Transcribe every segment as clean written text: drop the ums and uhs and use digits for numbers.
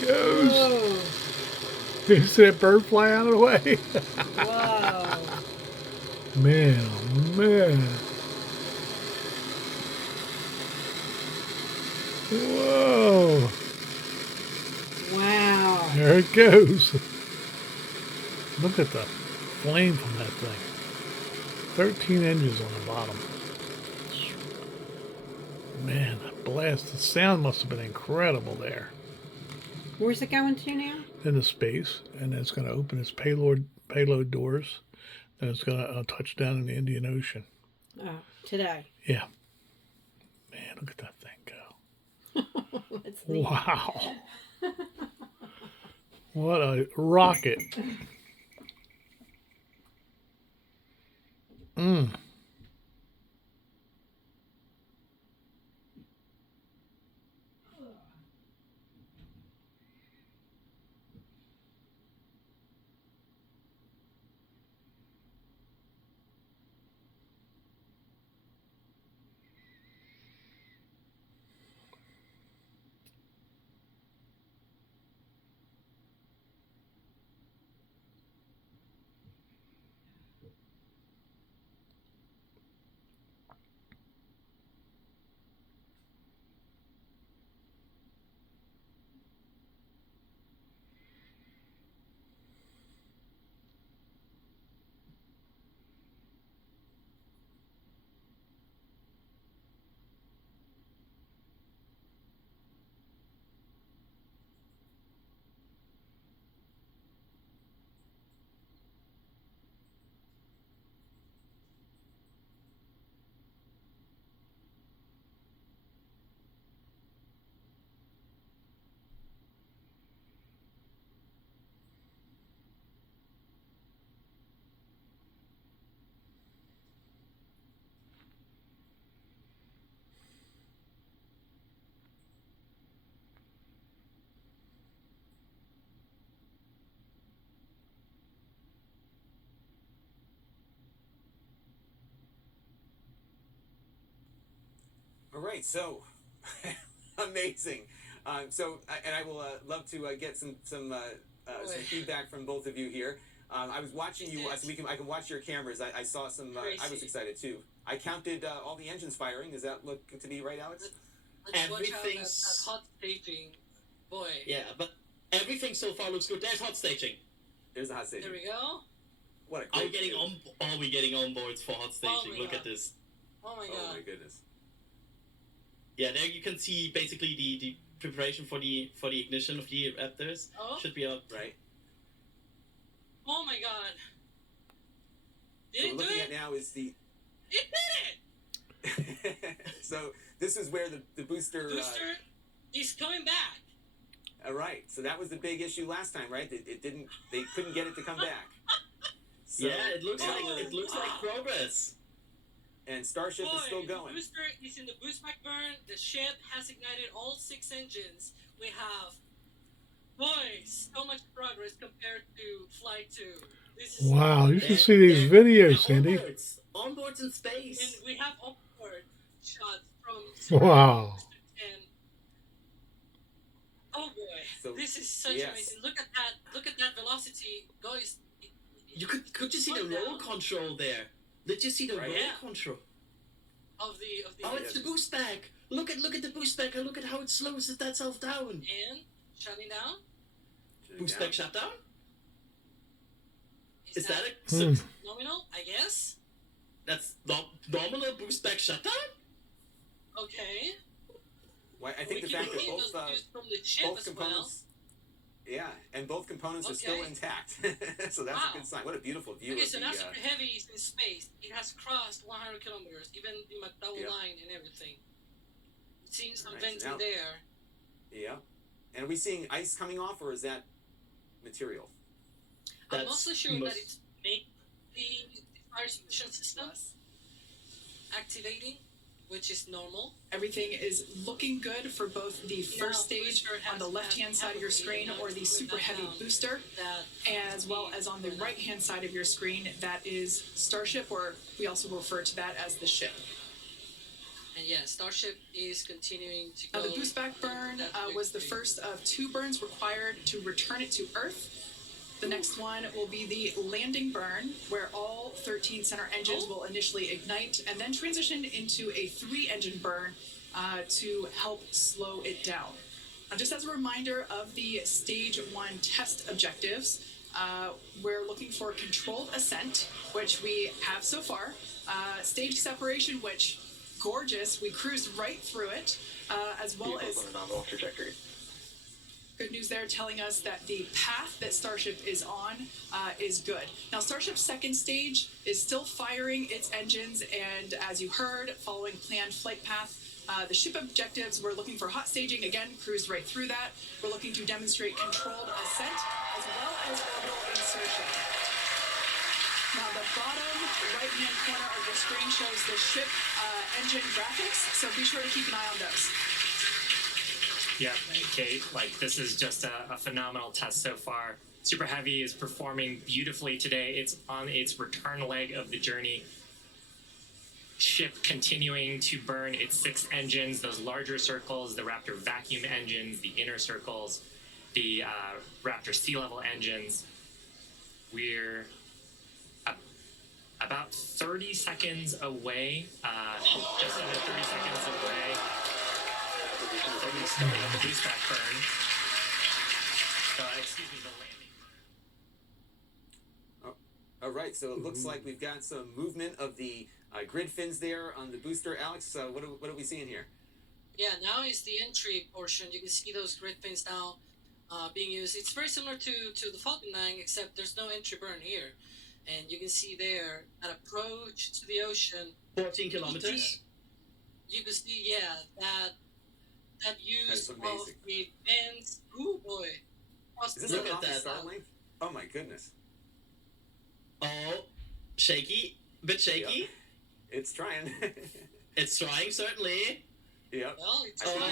goes. Whoa. You see that bird fly out of the way? Whoa. Man, oh man. Whoa. Wow. There it goes. Look at the flame from that thing. 13 engines on the bottom. Man, that blast. The sound must have been incredible there. Where's it going to now? Into space, and then it's going to open its payload doors. Then it's going to touch down in the Indian Ocean. Oh, today. Yeah. Man, look at that thing go. That's neat. Wow. What a rocket. Mm. All right, so amazing. And I will love to get some feedback from both of you here. I was watching you, so I can watch your cameras. I saw some. I was excited too. I counted all the engines firing. Does that look to be right, Alex? Everything's hot staging, boy. Yeah, but everything so far looks good. There's hot staging. There's the hot staging. There we go. What a great Are we getting on boards for hot staging? Look at this. Oh my god. Oh my goodness. Yeah, there you can see basically the preparation for the ignition of the Raptors. Oh. Should be up. Right. Oh my god. So what we're looking at now is the. It did it. So this is where the booster. The booster is coming back. All right. So that was the big issue last time, right? It didn't. They couldn't get it to come back. So, yeah, it looks like progress. And Starship is still going. The booster is in the boost back burn. The ship has ignited all 6 engines. We have, so much progress compared to Flight 2. This is wow, you should see these videos, Cindy. Onboards in space. And we have onboard shots from wow. And oh boy, so, this is such amazing. Look at that velocity, guys. Could you see the roll control there? Did you see the roll control? Of the oh, it's the boost back. Look at the boost back and look at how it slows itself down. And shutting down. Boost back shut down. Is that a nominal? I guess. That's nominal boost back shutdown. Okay. Well, I think the fact that both components. Yeah, and both components are still intact, so that's a good sign. What a beautiful view. Okay, so now Super Heavy is in space. It has crossed 100 kilometers, even the McDowell line and everything. Seeing some vents in there. Yeah, and are we seeing ice coming off, or is that material? I'm also sure that it's made the fire suppression system activating, which is normal. Everything is looking good for both the first stage on the left-hand side of your screen, or the super heavy booster, as well as on the right-hand side of your screen, that is Starship, or we also refer to that as the ship. And yeah, Starship is continuing to Now, go. the boost back burn was the first of 2 burns required to return it to Earth. The next one will be the landing burn, where all 13 center engines will initially ignite and then transition into a 3-engine burn to help slow it down. Just as a reminder of the Stage 1 test objectives, we're looking for controlled ascent, which we have so far. Stage separation, which, gorgeous, we cruised right through it, as well as on a nominal trajectory. Good news there telling us that the path that Starship is on is good. Now, Starship's second stage is still firing its engines, and as you heard, following planned flight path. The ship objectives, we're looking for hot staging, again, cruised right through that. We're looking to demonstrate controlled ascent, as well as orbital insertion. Now, the bottom right-hand corner of your screen shows the ship engine graphics, so be sure to keep an eye on those. Yeah, Kate, like this is just a phenomenal test so far. Super Heavy is performing beautifully today. It's on its return leg of the journey. Ship continuing to burn its 6 engines, those larger circles, the Raptor vacuum engines, the inner circles, the Raptor sea level engines. We're about 30 seconds away, just under 30 seconds away. From the boost back burn. Excuse me, the landing. All right, so it looks like we've got some movement of the grid fins there on the booster. Alex, what are we seeing here? Yeah, now is the entry portion. You can see those grid fins now being used. It's very similar to the Falcon 9, except there's no entry burn here. And you can see there, at approach to the ocean, 14 kilometers. You can see, yeah, that use of amazing. the fins. Ooh, boy. Is this Look an at off the that. Starlink? Oh my goodness. Oh, shaky. Bit shaky. Yep. It's trying. It's trying, certainly. Yep. Well, it's Oh.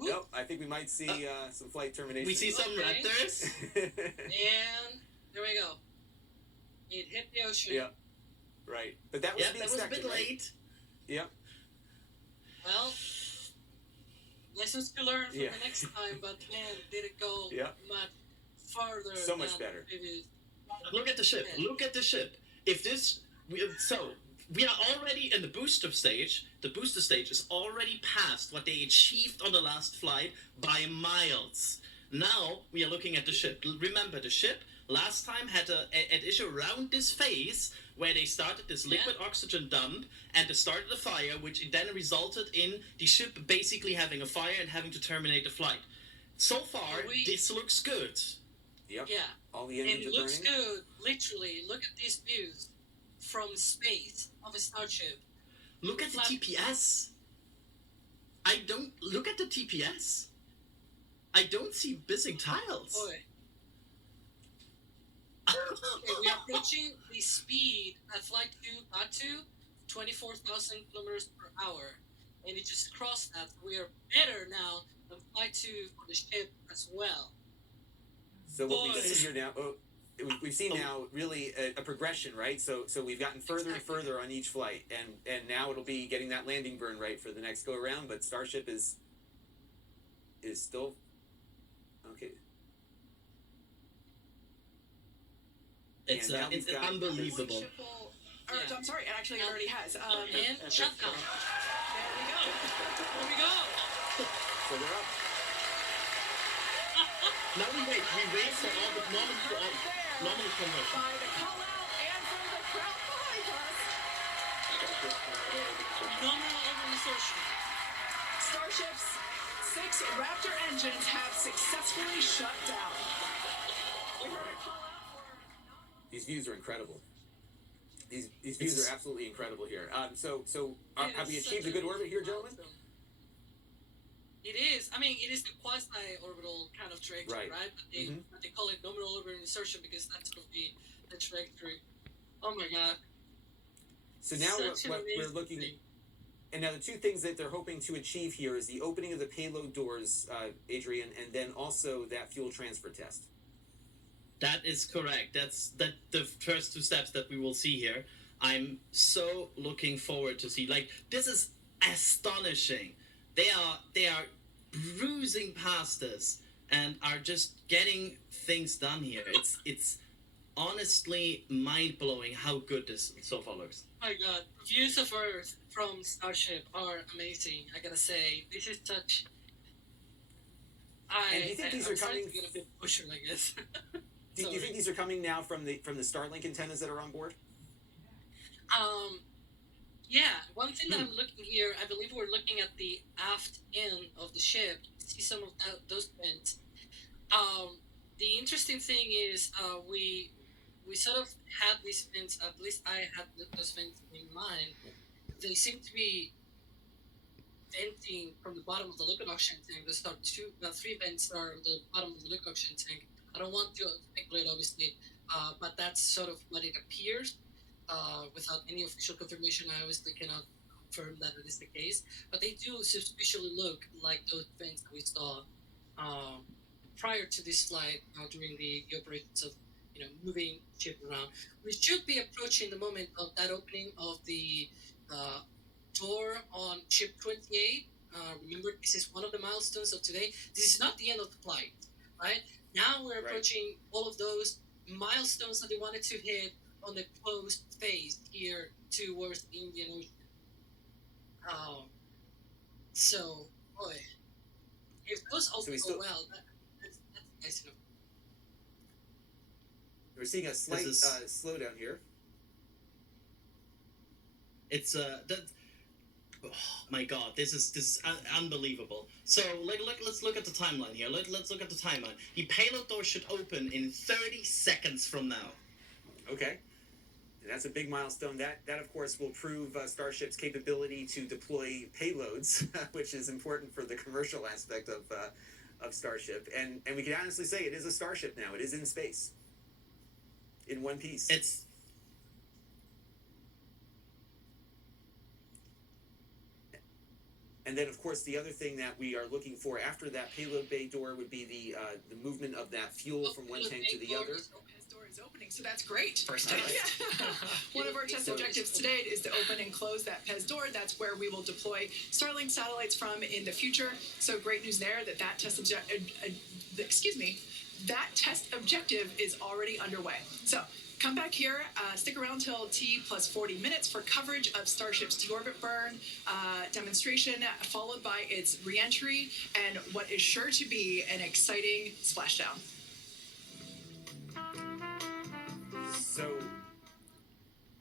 Yep. I think we might see some flight termination. We see some Okay. raptors. And there we go. It hit the ocean. Yep. Right. But that was Yeah, to be that was a expected, bit right? late. Yep. Well, lessons to learn for Yeah. the next time, but man, did it go Yeah. much farther. So much than better. previous. Look at the ship. Look at the ship. If this, we are already in the booster stage. The booster stage is already past what they achieved on the last flight by miles. Now we are looking at the ship. Remember, the ship last time had an issue around this phase where they started this liquid oxygen dump and they started a fire, which then resulted in the ship basically having a fire and having to terminate the flight. So far, this looks good. Yep. Yeah. All the And engines it are looks burning. good. Literally, look at these views from space of a starship. Look at the TPS. I don't look at the TPS. I don't see missing tiles. Boy. Okay, we are approaching the speed that Flight 2 got to, 24,000 kilometers per hour. And it just crossed that. We are better now than Flight 2 for the ship as well. So what we've Boy. seen here now, we've seen now really a progression, right? So we've gotten further and further on each flight, and now it'll be getting that landing burn right for the next go around. But Starship is still okay. It's And now we've got- unbelievable. Yeah. I'm sorry, actually, it already has. And shutdown. There we go. Here we go. So we're up. Now we wait for all the normal conversion. By the call out and from the crowd behind us. Nominal over-insertion. Starship's 6 Raptor engines have successfully shut down. We heard a call out for These views are incredible. These views are absolutely incredible here. So It have we is achieved such a good orbit here, gentlemen? milestone. It is. I mean, it is the quasi-orbital kind of trajectory, Right. right? But they call it nominal orbital insertion because that's going to be the trajectory. Oh my god. So now Such an what we're amazing looking. thing. And now the two things that they're hoping to achieve here is the opening of the payload doors, Adrian, and then also that fuel transfer test. That is correct. That's the first 2 steps that we will see here. I'm so looking forward to see. Like, this is astonishing. They are bruising past us and are just getting things done here. It's honestly mind blowing how good this so far looks. Oh my god, views of Earth from Starship are amazing. I gotta say, this is such. And do you think these I'm are starting coming? to get a bit pusher, I guess. Do you think these are coming now from the Starlink antennas that are on board? Yeah, one thing that I'm looking here, I believe we're looking at the aft end of the ship. See some of those vents. The interesting thing is, we sort of had these vents. At least I had those vents in mind. They seem to be venting from the bottom of the liquid oxygen tank. There's three vents are on the bottom of the liquid oxygen tank. I don't want to speculate, obviously, but that's sort of what it appears. Without any official confirmation, I obviously cannot confirm that it is the case. But they do suspiciously look like those vents that we saw prior to this flight during the operations of moving ship around. We should be approaching the moment of that opening of the door on ship 28. Remember, this is one of the milestones of today. This is not the end of the flight, right? Now we're approaching all of those milestones that they wanted to hit on the closed phase here towards the Indian Ocean. So, boy, if those all go well, that's nice enough. We're seeing a slight slowdown here. It's that. Oh my god, this is unbelievable. So let's look at the timeline here. Let's look at the timeline. The payload door should open in 30 seconds from now. Okay. And that's a big milestone. That of course will prove Starship's capability to deploy payloads, which is important for the commercial aspect of Starship. And we can honestly say it is a Starship now. It is in space. In one piece. And then, of course, the other thing that we are looking for after that payload bay door would be the movement of that fuel from one tank to the other. PEZ door is opening, so that's great. First test. One of our test objectives today is to open and close that PEZ door. That's where we will deploy Starlink satellites from in the future. So great news there that test objective is already underway. So come back here, stick around till T plus 40 minutes for coverage of Starship's deorbit burn demonstration, followed by its re-entry and what is sure to be an exciting splashdown.